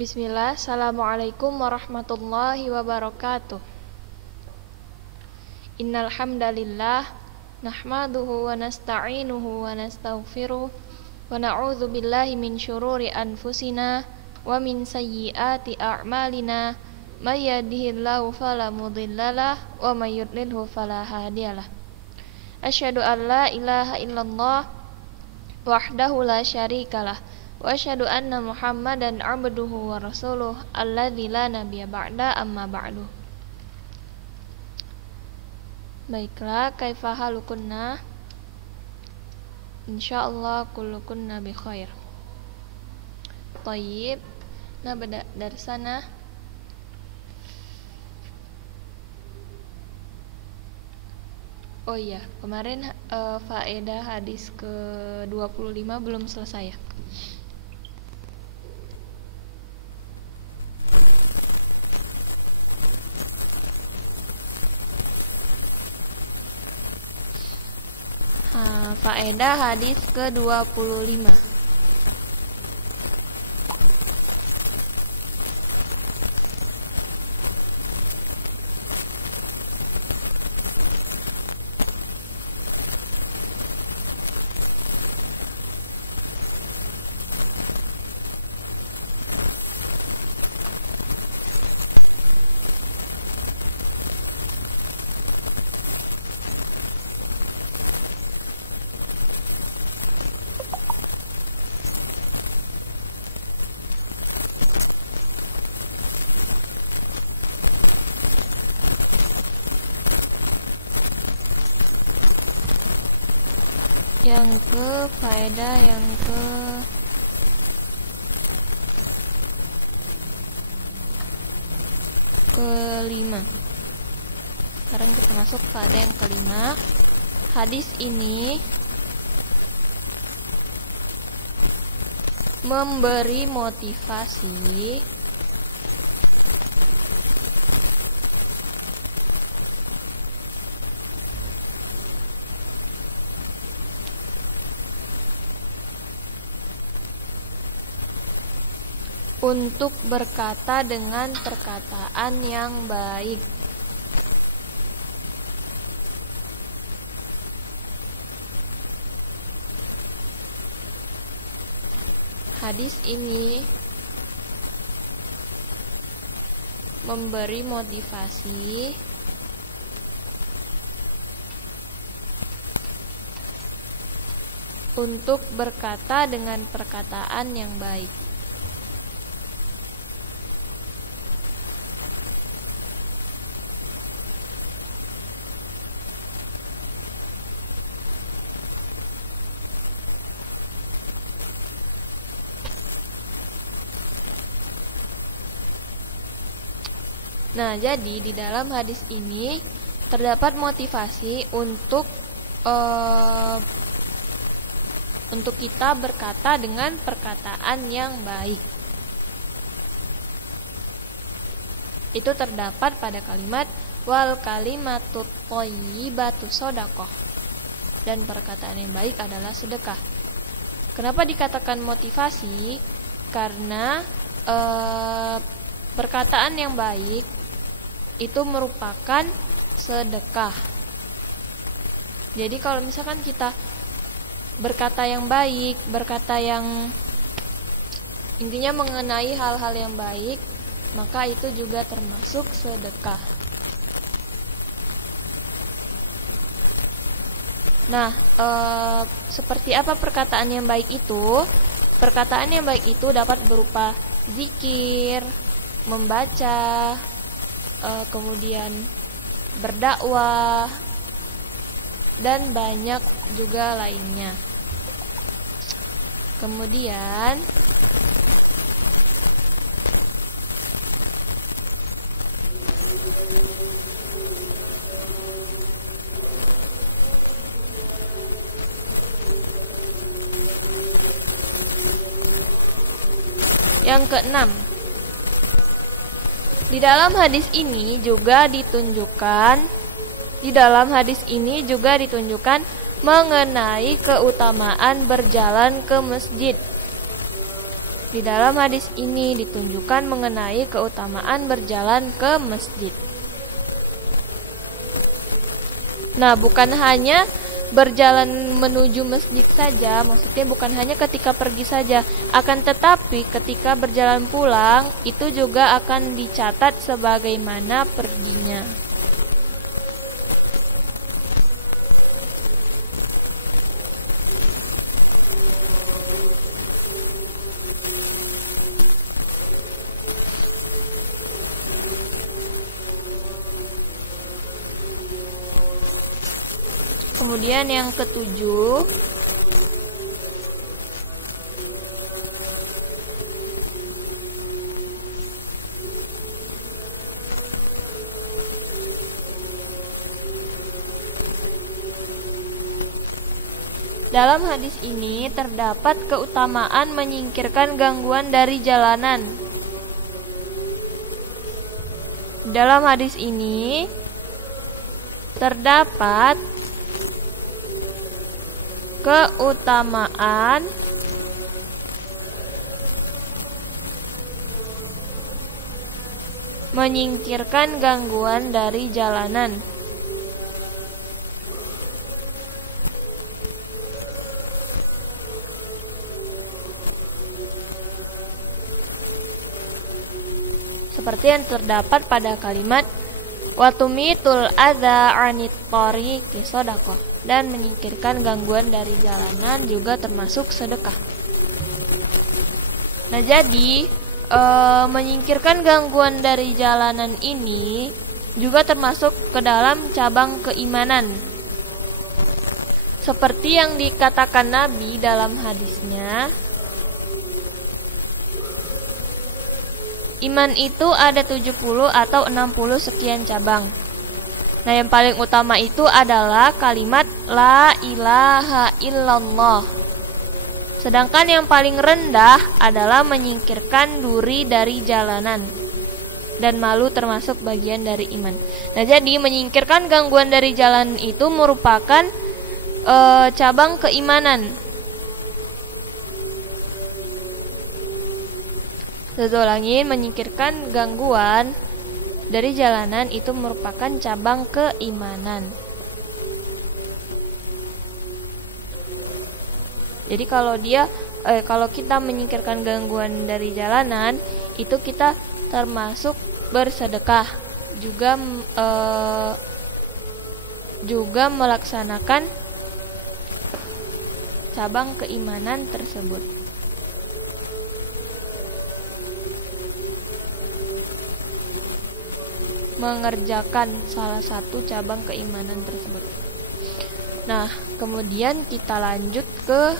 Bismillah, Assalamualaikum warahmatullahi wabarakatuh. Innal hamdalillah nahmaduhu wa nasta'inuhu wa nastaghfiruh wa na'udzu billahi min syururi anfusina wa min sayyiati a'malina may yahdihillahu fala mudhillalah wa may yudlilhu fala hadiyalah. Asyhadu an la ilaha illallah wahdahu la syarikalah wa asyhadu anna Muhammadan abduhu wa rasuluh alladzi la nabiyya ba'da amma ba'du. Baiklah, kaifa halukunna? Insyaallah kullukunna bi khair. Thayyib. Nah, beda dari sana. Oh iya, kemarin faedah hadis ke-25 belum selesai ya. Faedah hadis ke-25. Yang ke faedah yang kelima. Sekarang kita masuk pada yang kelima. Hadis ini memberi motivasi untuk berkata dengan perkataan yang baik. Hadis ini memberi motivasi untuk berkata dengan perkataan yang baik. Nah, jadi di dalam hadis ini terdapat motivasi untuk kita berkata dengan perkataan yang baik. Itu terdapat pada kalimat wal kalimatut thayyibatu shadaqah. Dan perkataan yang baik adalah sedekah. Kenapa dikatakan motivasi? Karena perkataan yang baik itu merupakan sedekah. Jadi kalau misalkan kita berkata yang baik, berkata yang intinya mengenai hal-hal yang baik, maka itu juga termasuk sedekah. Nah, seperti apa perkataan yang baik itu? Perkataan yang baik itu dapat berupa zikir, membaca, kemudian berdakwah, dan banyak juga lainnya. Kemudian yang keenam, di dalam hadis ini juga ditunjukkan mengenai keutamaan berjalan ke masjid. Di dalam hadis ini ditunjukkan mengenai keutamaan berjalan ke masjid. Nah, bukan hanya berjalan menuju masjid saja, maksudnya bukan hanya ketika pergi saja, akan tetapi ketika berjalan pulang itu juga akan dicatat sebagaimana perginya. Kemudian yang ketujuh, dalam hadis ini terdapat keutamaan menyingkirkan gangguan dari jalanan. Dalam hadis ini terdapat keutamaan menyingkirkan gangguan dari jalanan. Seperti yang terdapat pada kalimat watumitul adza 'anit thariqi shadaqah, dan menyingkirkan gangguan dari jalanan juga termasuk sedekah. Nah, jadi menyingkirkan gangguan dari jalanan ini juga termasuk ke dalam cabang keimanan. Seperti yang dikatakan Nabi dalam hadisnya, iman itu ada 70 atau 60 sekian cabang. Nah, yang paling utama itu adalah kalimat la ilaha illallah. Sedangkan yang paling rendah adalah menyingkirkan duri dari jalanan. Dan malu termasuk bagian dari iman. Nah, jadi menyingkirkan gangguan dari jalan itu merupakan cabang keimanan. Saya ulangi, menyingkirkan gangguan dari jalanan itu merupakan cabang keimanan. Jadi kalau kita menyingkirkan gangguan dari jalanan, itu kita termasuk bersedekah, juga melaksanakan cabang keimanan tersebut. Mengerjakan salah satu cabang keimanan tersebut. Nah, kemudian kita lanjut ke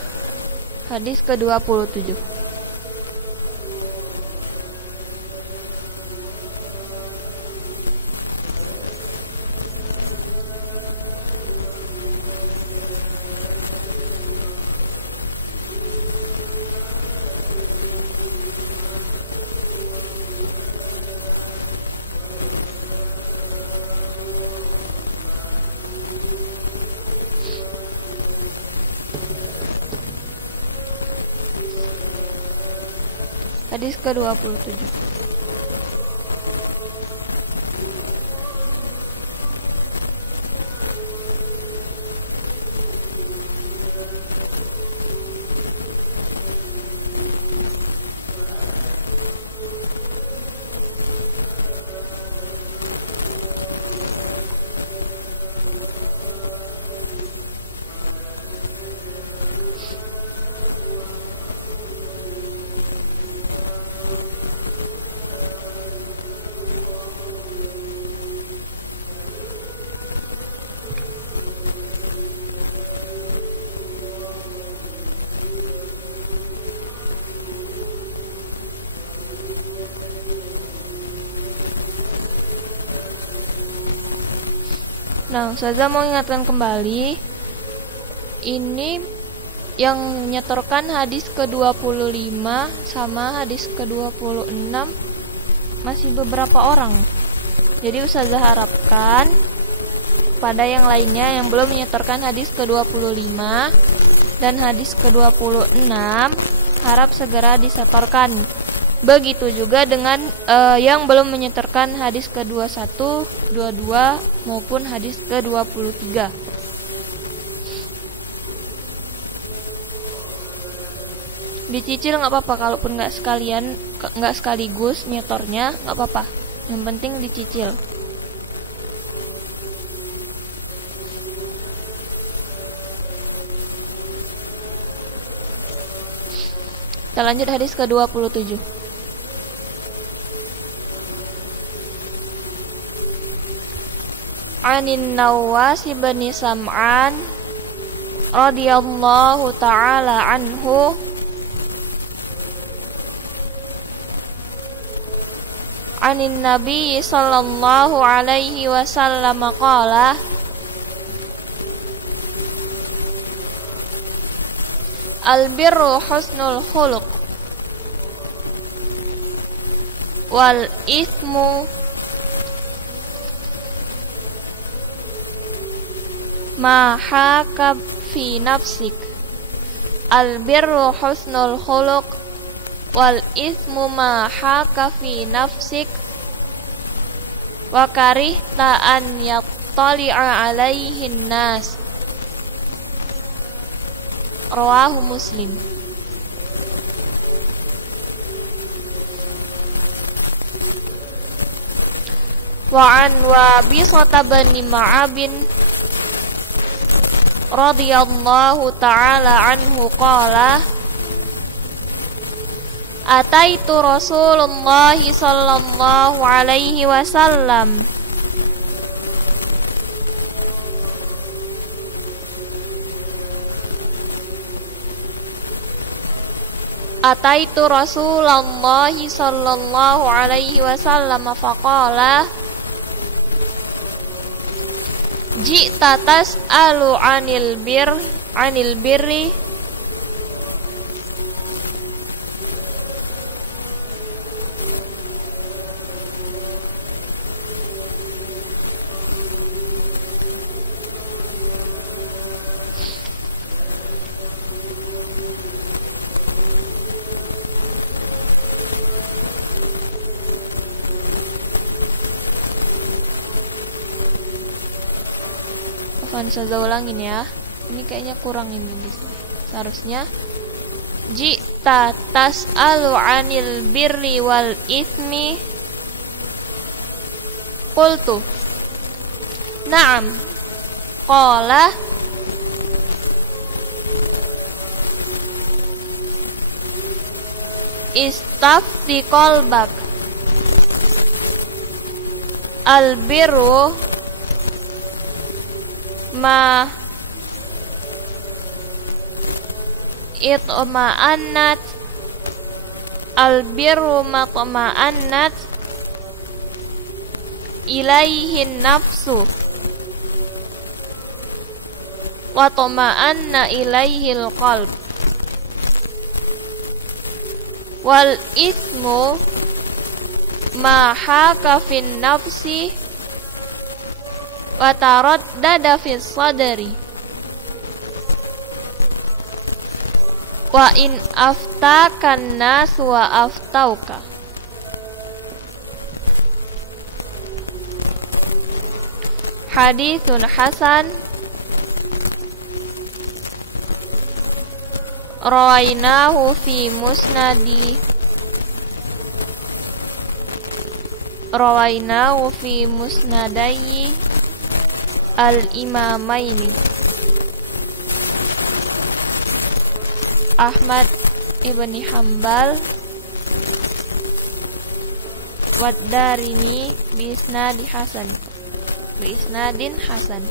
hadis ke-27. Hadis ke-27. Nah, Ustazah mau ingatkan kembali, ini yang menyetorkan hadis ke-25 sama hadis ke-26 masih beberapa orang. Jadi Ustazah harapkan pada yang lainnya yang belum menyetorkan hadis ke-25 dan hadis ke-26 harap segera disetorkan. Begitu juga dengan yang belum menyetorkan hadis ke-21, 22 maupun hadis ke-23. Dicicil nggak apa-apa, kalaupun nggak sekaligus nyetornya nggak apa-apa. Yang penting dicicil. Kita lanjut hadis ke-27. Anin Nawas bin Sam'an radhiyallahu ta'ala anhu Anin Nabi sallallahu alaihi wasallam qala Al-birru husnul khuluq wal ithmu ma haka fi nafsik. Al-birru husnul khuluq wal ithmu ma haka fi nafsik wa karihta an yattali'a alaihin nas. Rawahu Muslim. Wa an Wabisata bin Ma'abin radhiyallahu ta'ala anhu qala Ataitu Rasulullah sallallahu alaihi wasallam Ataitu Rasulullah sallallahu alaihi wasallam faqala Ji'ta tas'alu 'anil birri saya ulangin ya. Ini kayaknya kurang ini di sini. Seharusnya Ji'ta tas'alu 'anil birri wal ithmi qultu na'am qala istafti qalbak al birru ma itma'annat al-birru ma tama'annat ilaihin nafsu wa tama'anna ilaihil qalb wal ithmu ma haka fin nafsi wa taraddada fis sadri wa in aftakan nas wa aftauka. Haditsun hasan rawainahu fi musnadai al-imamaini Ahmad ibni Hambal wa Darimi bi isnadin hasan.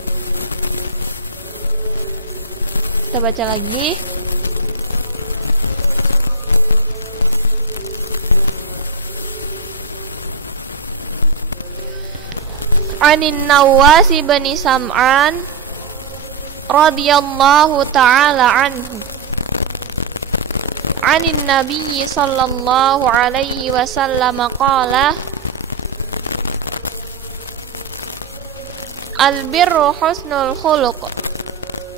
Kita baca lagi. Anin Nawas bin Sam'an radhiyallahu ta'ala anhu Anin Nabi sallallahu alaihi wasallam qala Al-birru husnul khuluq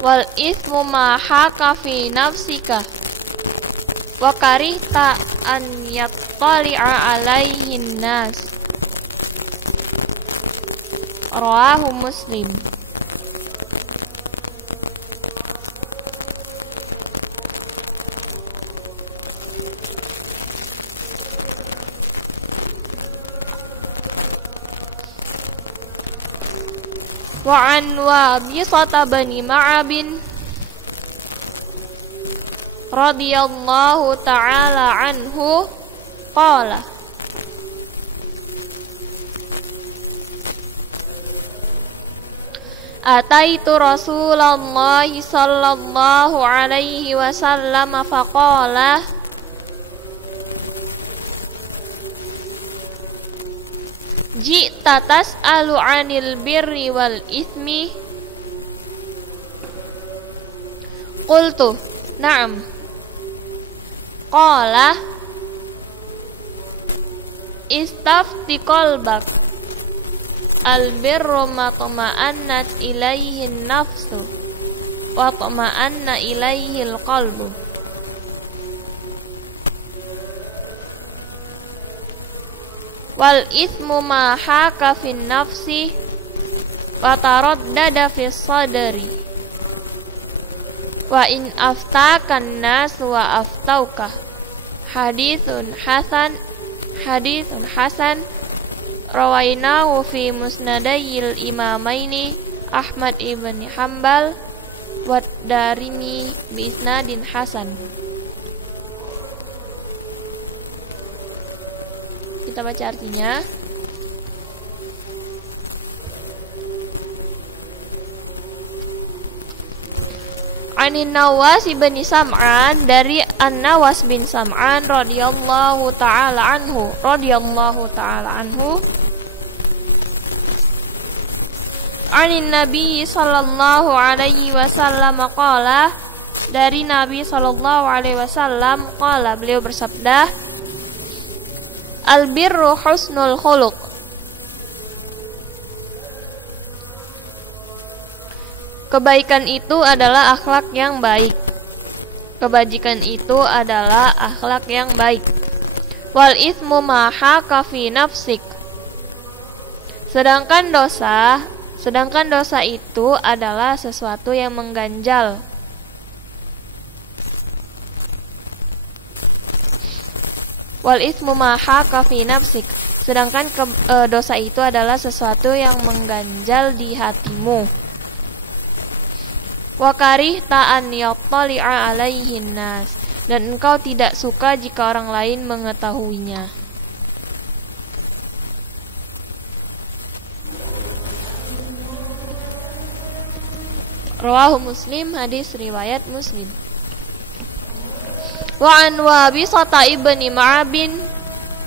wal ithmu ma haka fi nafsika wa karihta an yattali'a alaihin nas. Rawahu Muslim. Wa an Wabisata bani Ma'abin radhiyallahu ta'ala anhu qala ataitu Rasulullah sallallahu alaihi wasallam faqala ji'ta tas'alu 'anil birri wal ithmi qultu na'am qala istafti qalbak albirru ma tama'annat ilaihi nafsu wa tama'anna ilaihi alqalbu wal ithmu ma haka fin nafsi wa taraddada fis sadri wa in aftakan nas wa aftauka. Hadithun hasan rawainahu fi musnadayil imamaini Ahmad ibn Hanbal wa Darimi bi isnadin hasan. Kita baca artinya. Anin Nawas bin Sam'an, dari An-Nawas bin Sam'an radhiyallahu ta'ala anhu Anin Nabi sallallahu alaihi wasallam qala, dari Nabi sallallahu alaihi wasallam qala, beliau bersabda, al-birru husnul khuluq. Kebaikan itu adalah akhlak yang baik. Kebajikan itu adalah akhlak yang baik. Wal ithmu ma haka fi nafsik. Sedangkan dosa itu adalah sesuatu yang mengganjal. Wal ithmu ma haka fi nafsik. Sedangkan dosa itu adalah sesuatu yang mengganjal di hatimu. Wa karihta an yattali'a alaihin nas, dan engkau tidak suka jika orang lain mengetahuinya. Rawahu Muslim, hadis riwayat Muslim. Wa an Wabisata ibni Ma'abin,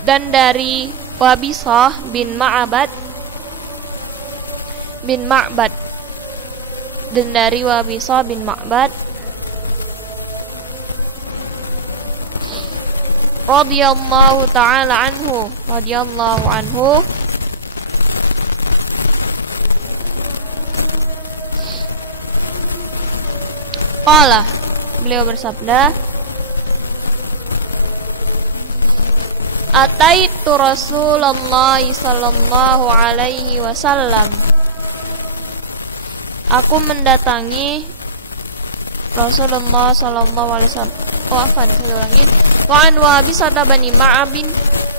dan dari Wabisah bin Ma'bad dan dari Wabisah bin Ma'bad radhiyallahu ta'ala anhu qala, beliau bersabda, ataitu Rasulullah sallallahu alaihi wasallam, aku mendatangi Rasulullah sallallahu alaihi wasallam. Wa an Wabisah bani Ma'abin,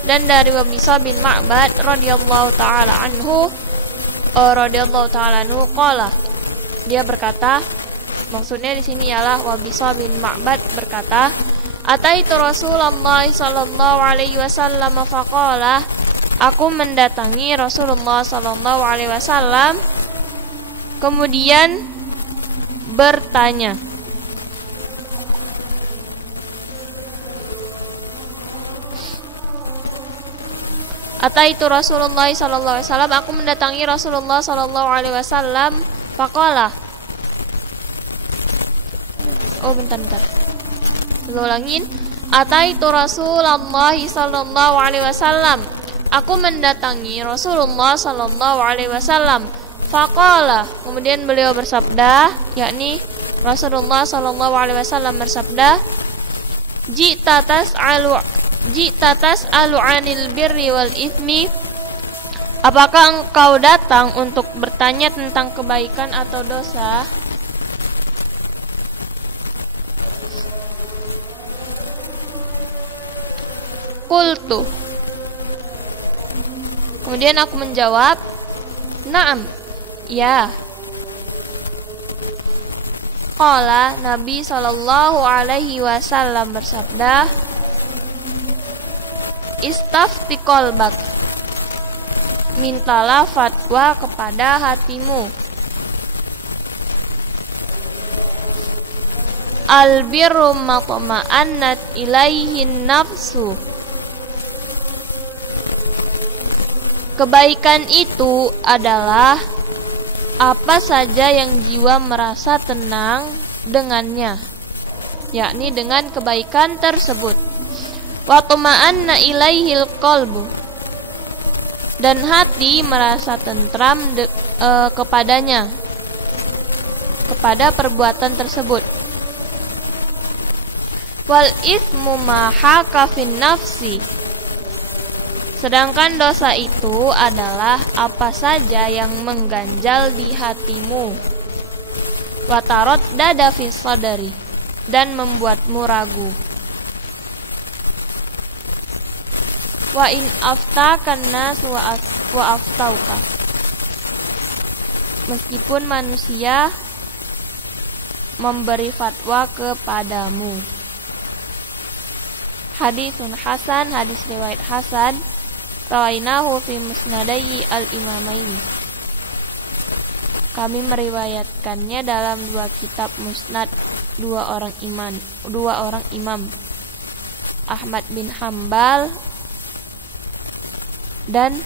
dan dari Wabisah bin Ma'bad radhiyallahu ta'ala anhu qala, dia berkata, maksudnya di sini ialah Wabisah bin Ma'bad berkata, ataitu Rasulullah sallallahu alaihi wasallam faqala, aku mendatangi Rasulullah sallallahu alaihi wasallam, kemudian bertanya, ataitu Rasulullah sallallahu alaihi wasallam, aku mendatangi Rasulullah sallallahu alaihi wasallam, faqala, bentar. Ulangin, ataitu Rasulullah sallallahu alaihi wasallam, aku mendatangi Rasulullah sallallahu alaihi wasallam, faqala, kemudian beliau bersabda, yakni Rasulullah sallallahu alaihi wasallam bersabda, Ji'ta tas'alu 'anil birri wal itsmi. Apakah engkau datang untuk bertanya tentang kebaikan atau dosa? Qultu. Kemudian aku menjawab, na'am, ya. Qala, Nabi sallallahu alaihi wasallam bersabda, istafti qalbak, mintalah fatwa kepada hatimu. Albirru matma'annat ilaihin nafsu. Kebaikan itu adalah apa saja yang jiwa merasa tenang dengannya, yakni dengan kebaikan tersebut. Wa tuma'anna ilaihil qalbu, dan hati merasa tentram kepadanya, kepada perbuatan tersebut. Wal itsmu ma haka fin nafsi, sedangkan dosa itu adalah apa saja yang mengganjal di hatimu. Watarot dada fi sadari, dan membuatmu ragu. Wa in aftakan nas wa aftauka, meskipun manusia memberi fatwa kepadamu. Hadisun hasan, hadis riwayat hasan. Rawainahu fi musnadai al-imamaini, kami meriwayatkannya dalam dua kitab musnad dua orang imam, Ahmad bin Hambal dan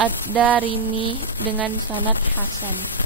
Ad-Darimi dengan sanad hasan.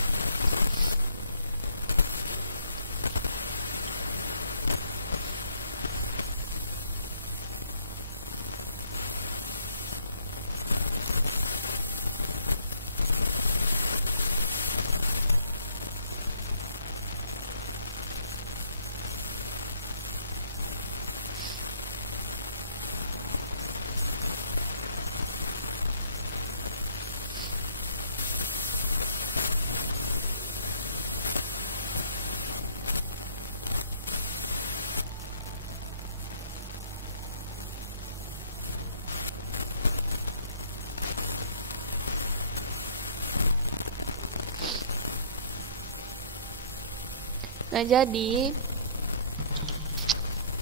Nah, jadi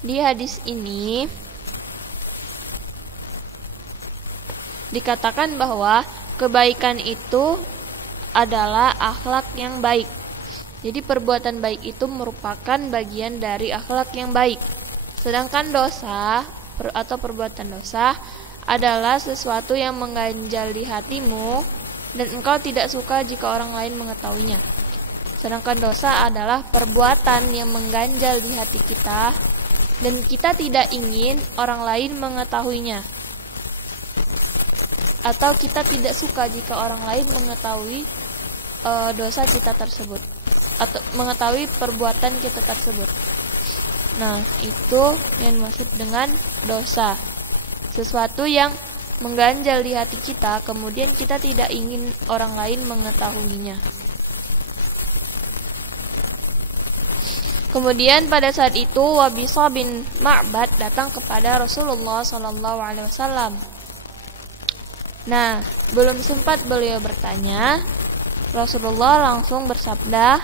di hadis ini dikatakan bahwa kebaikan itu adalah akhlak yang baik. Jadi perbuatan baik itu merupakan bagian dari akhlak yang baik. Sedangkan dosa atau perbuatan dosa adalah sesuatu yang mengganjal di hatimu dan engkau tidak suka jika orang lain mengetahuinya. Sedangkan dosa adalah perbuatan yang mengganjal di hati kita dan kita tidak ingin orang lain mengetahuinya, atau kita tidak suka jika orang lain mengetahui dosa kita tersebut atau mengetahui perbuatan kita tersebut. Nah, itu yang dimaksud dengan dosa, sesuatu yang mengganjal di hati kita kemudian kita tidak ingin orang lain mengetahuinya. Kemudian pada saat itu Wabisa bin Ma'bad datang kepada Rasulullah SAW. Nah, belum sempat beliau bertanya, Rasulullah langsung bersabda,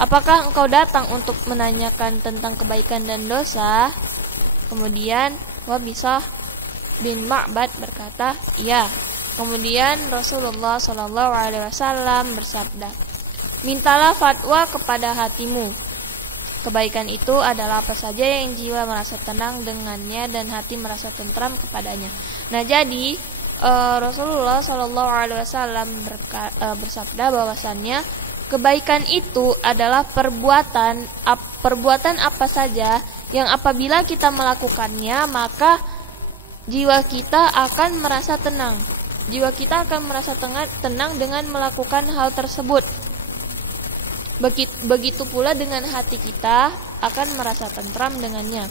apakah engkau datang untuk menanyakan tentang kebaikan dan dosa? Kemudian Wabisa bin Ma'bad berkata, iya. Kemudian Rasulullah SAW bersabda, mintalah fatwa kepada hatimu. Kebaikan itu adalah apa saja yang jiwa merasa tenang dengannya dan hati merasa tentram kepadanya. Nah, jadi Rasulullah SAW bersabda bahwasannya kebaikan itu adalah perbuatan apa saja yang apabila kita melakukannya maka jiwa kita akan merasa tenang. Jiwa kita akan merasa tenang dengan melakukan hal tersebut. Begitu pula dengan hati kita akan merasa tentram dengannya.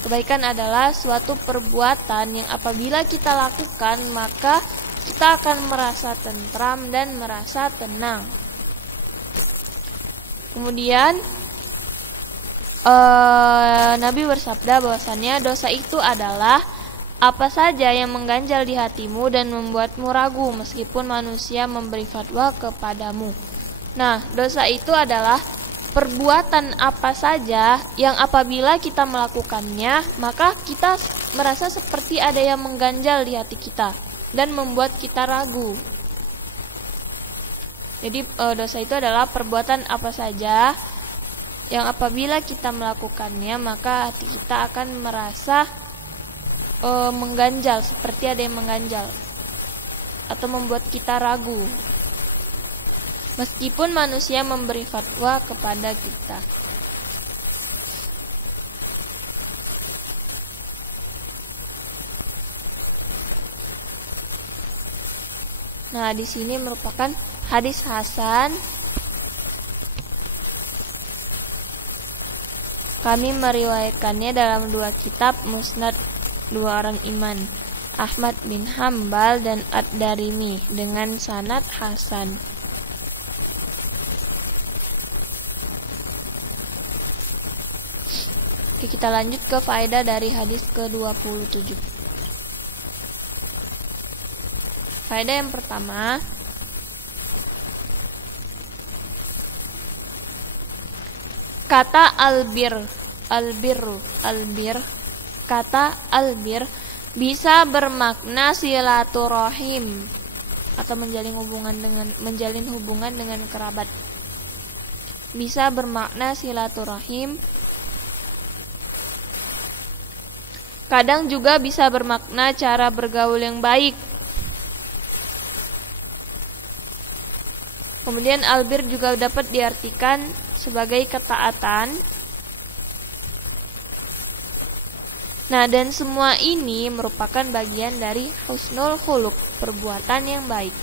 Kebaikan adalah suatu perbuatan yang apabila kita lakukan, maka kita akan merasa tentram dan merasa tenang. Kemudian Nabi bersabda bahwasannya dosa itu adalah apa saja yang mengganjal di hatimu dan membuatmu ragu meskipun manusia memberi fatwa kepadamu. Nah, dosa itu adalah perbuatan apa saja yang apabila kita melakukannya, maka kita merasa seperti ada yang mengganjal di hati kita dan membuat kita ragu. Jadi dosa itu adalah perbuatan apa saja yang apabila kita melakukannya, maka hati kita akan merasa mengganjal, seperti ada yang mengganjal atau membuat kita ragu meskipun manusia memberi fatwa kepada kita. Nah, di sini merupakan hadis hasan. Kami meriwayatkannya dalam dua kitab Musnad dua orang iman, Ahmad bin Hambal dan Ad-Darimi, dengan sanad hasan. Oke, kita lanjut ke faedah dari hadis ke-27. Faedah yang pertama, kata albir, kata albir bisa bermakna silaturahim atau menjalin hubungan dengan kerabat. Bisa bermakna silaturahim. Kadang juga bisa bermakna cara bergaul yang baik. Kemudian albir juga dapat diartikan sebagai ketaatan. Nah, dan semua ini merupakan bagian dari husnul khuluq, perbuatan yang baik.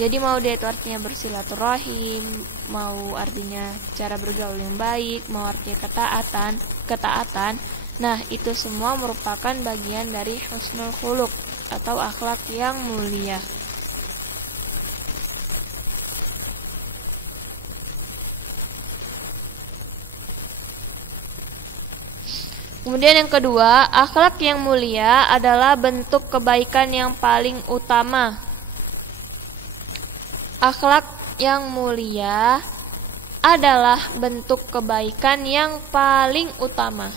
Jadi mau dia itu artinya bersilaturahim, mau artinya cara bergaul yang baik, mau artinya ketaatan. Nah, itu semua merupakan bagian dari husnul khuluq atau akhlak yang mulia. Kemudian yang kedua, akhlak yang mulia adalah bentuk kebaikan yang paling utama. Akhlak yang mulia adalah bentuk kebaikan yang paling utama.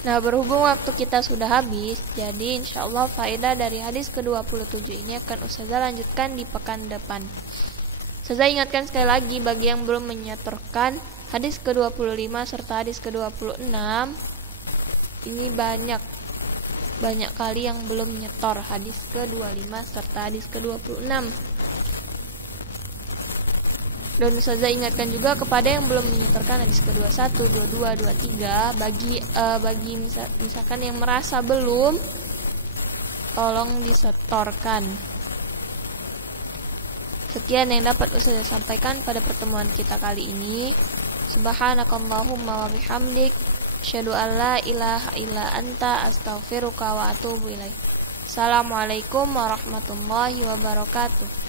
Nah, berhubung waktu kita sudah habis, jadi insyaallah faedah dari hadis ke-27 ini akan Ustazah lanjutkan di pekan depan. Ustazah ingatkan sekali lagi bagi yang belum menyetorkan hadis ke-25 serta hadis ke-26, ini banyak kali yang belum menyetor hadis ke-25 serta hadis ke-26. Dan Ustazah ingatkan juga kepada yang belum menyetorkan hadis ke-21, 22, 23, bagi misalkan yang merasa belum, tolong disetorkan. Sekian yang dapat Ustazah sampaikan pada pertemuan kita kali ini. Subhanakallahumma wa bihamdik, asyhadu an la ilaha illa anta, astaghfiruka wa atubu ilaik. Assalamualaikum warahmatullahi wabarakatuh.